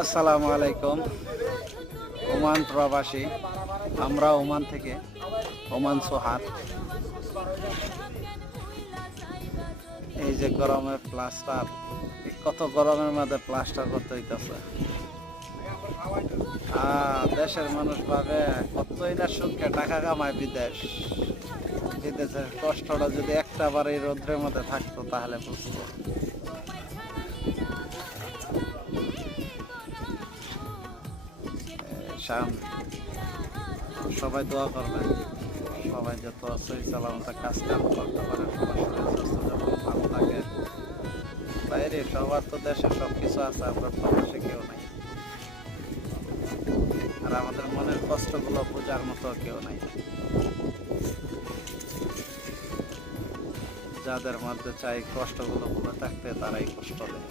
আসসালামু আলাইকুম। ওমান প্রবাসী, আমরা ওমান থেকে, ওমান সোহার। এই যে গরমের প্লাস্টার, কত গরমের মধ্যে প্লাস্টার করতে হইতেছে। দেশের মানুষ ভাবে কতই না সুখে টাকা কামায় বিদেশের কষ্টটা যদি একটা বার এই রৌদ্রের মধ্যে থাকতো তাহলে বুঝতো। সবাই দোয়া করবেন, সবাই যত সহি সালামতে কাজ কাম করতে পারে, সবার শরীর সুস্থ যখন ভালো থাকে। বাইরে সবার তো দেশে সবকিছু আছে, আমরা প্রবাসে কেউ নাই। আর আমাদের মনের কষ্টগুলো বোঝার মতো কেউ নাই। যাদের মধ্যে চাই কষ্টগুলো ভুলে থাকতে, তারাই কষ্ট দেয়।